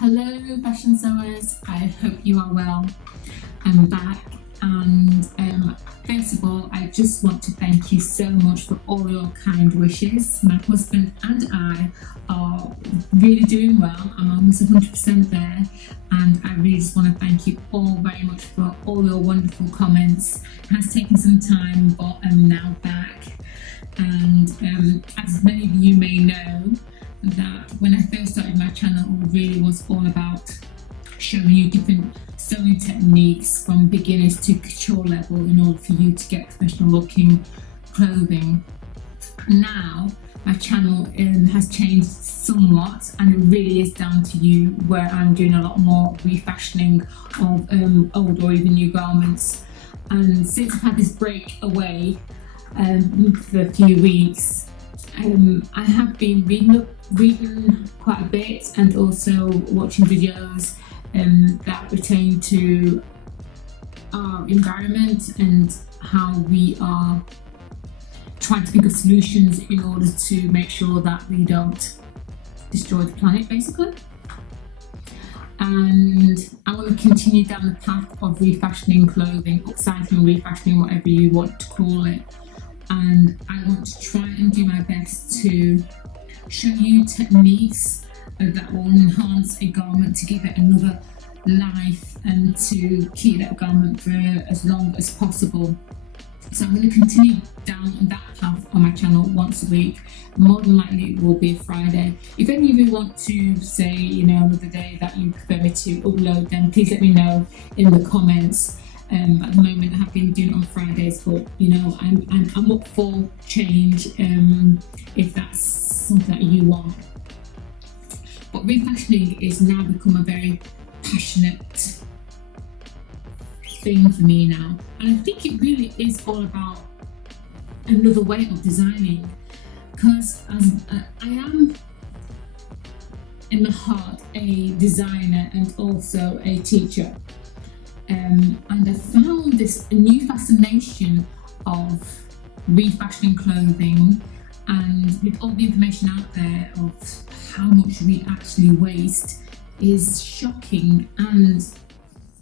Hello fashion sewers, I hope you are well. I'm back and first of all I just want to thank you so much for all your kind wishes. My husband and I are really doing well. I'm almost 100% there and I really just want to thank you all very much for all your wonderful comments. It has taken some time but I'm now back and as many of you may know, that when I first started my channel it really was all about showing you different sewing techniques from beginners to couture level in order for you to get professional looking clothing. Now my channel has changed somewhat and it really is down to you, where I'm doing a lot more refashioning of old or even new garments. And since I've had this break away for a few weeks, I have been reading quite a bit and also watching videos that pertain to our environment and how we are trying to think of solutions in order to make sure that we don't destroy the planet, basically. And I want to continue down the path of refashioning clothing, upcycling, refashioning, whatever you want to call it. And I want to try and do my best to show you techniques that will enhance a garment to give it another life and to keep that garment for as long as possible. So I'm going to continue down that path on my channel once a week. More than likely it will be a Friday. If any of you want to say, another day that you prefer me to upload, then please let me know in the comments. At the moment I have been doing it on Fridays, but I'm up for change if that's something that you want. But refashioning is now become a very passionate thing for me now, and I think it really is all about another way of designing, because I am in the heart a designer and also a teacher. And I found this new fascination of refashioning clothing, and with all the information out there of how much we actually waste is shocking and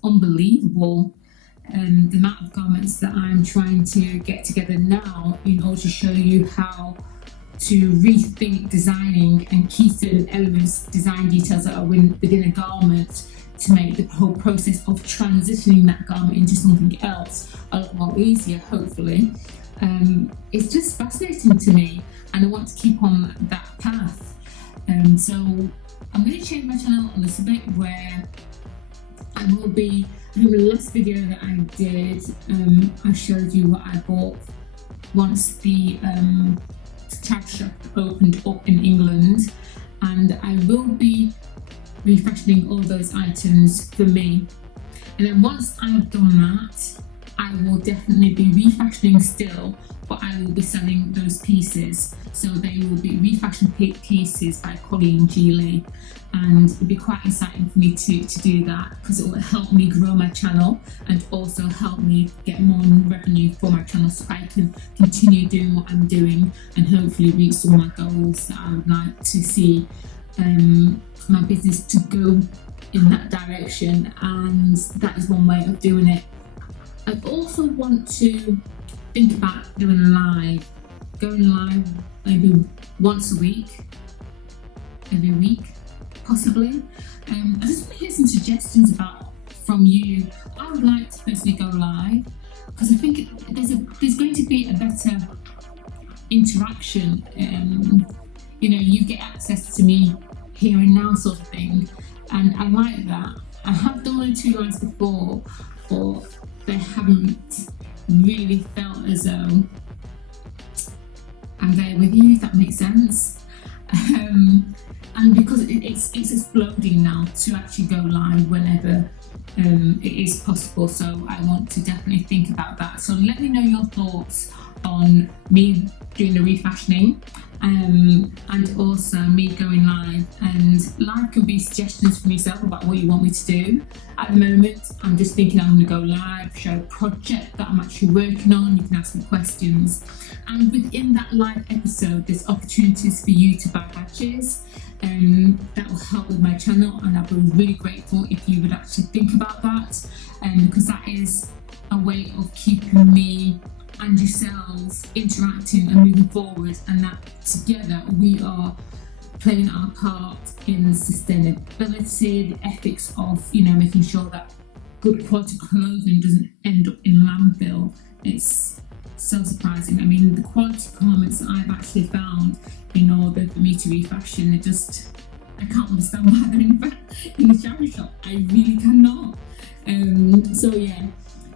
unbelievable. The amount of garments that I'm trying to get together now in order to show you how to rethink designing and key certain elements, design details that are within a garment, to make the whole process of transitioning that garment into something else a lot more easier, hopefully. It's just fascinating to me and I want to keep on that path. So I'm going to change my channel a little bit, where I will be, in the last video that I did, I showed you what I bought once the charity shop opened up in England, and I will be refashioning all those items for me. And then once I've done that, I will definitely be refashioning still, but I will be selling those pieces. So they will be refashioned pieces by Colleen, and it'll be quite exciting for me to do that, because it will help me grow my channel and also help me get more revenue for my channel, so I can continue doing what I'm doing and hopefully reach some of my goals that I would like to see my business to go in that direction, and that is one way of doing it. I also want to think about going live maybe once a week, every week possibly. I just want to hear some suggestions from you. I would like to personally go live because I think there's going to be a better interaction. You get access to me here and now sort of thing, and I like that. I have done 1 or 2 lives before, but they haven't really felt as though I'm there with you, if that makes sense. And because it's exploding now to actually go live whenever it is possible, so I want to definitely think about that. So let me know your thoughts on me doing the refashioning, and also me going live. And live can be suggestions from yourself about what you want me to do. At the moment, I'm just thinking I'm going to go live, show a project that I'm actually working on. You can ask me questions, and within that live episode, there's opportunities for you to buy badges. That will help with my channel, and I'll be really grateful if you would actually think about that, because that is a way of keeping me and yourselves interacting and moving forward, and that together we are playing our part in sustainability, the ethics of, you know, making sure that good quality clothing doesn't end up in landfill. It's so surprising. I mean, the quality garments that I've actually found in order for me to refashion, I can't understand why they're in the charity shop. I really cannot. So yeah.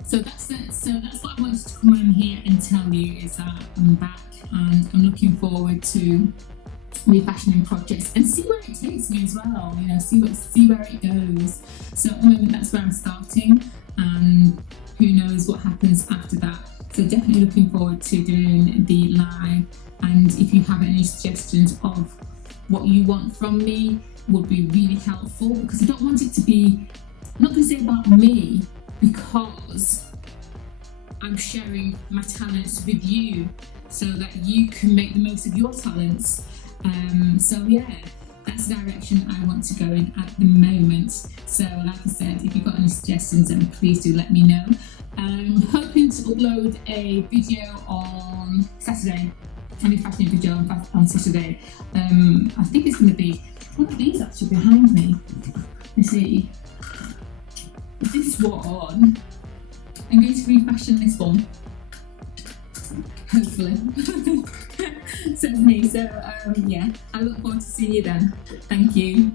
So that's it. So that's what I wanted to come on here and tell you, is that I'm back and I'm looking forward to refashioning projects and see where it takes me as well. You know, see where it goes. So at the moment, that's where I'm starting, and who knows what happens after that. So definitely looking forward to doing the live. And if you have any suggestions of what you want from me, would be really helpful, because I don't want it to be, I'm not going to say about me, because I'm sharing my talents with you so that you can make the most of your talents. So yeah, that's the direction I want to go in at the moment. So like I said, if you've got any suggestions, then please do let me know. I'm hoping to upload a video on Saturday, a refashioning video on Saturday. I think it's going to be one of these actually behind me. Let's see. This one, I'm going to refashion this one, hopefully. So me. So yeah, I look forward to seeing you then. Thank you.